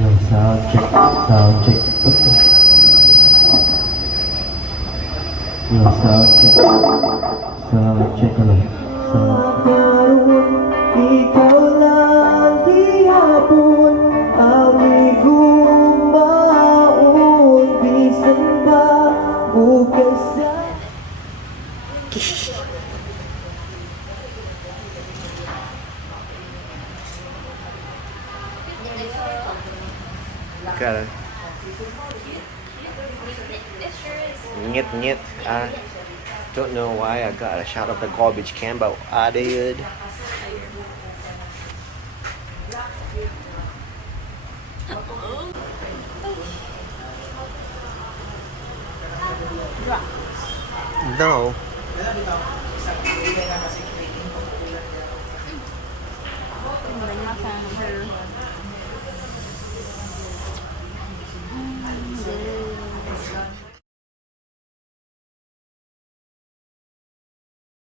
Yo, sound check, sound check. Yo, sound check, sound check lang. Ikaw lang di hapon, amigong maun, bisan ba bukas sa... Got it. Nyet nyet. I don't know why I got a shot of the garbage can, but I did. No. Masa her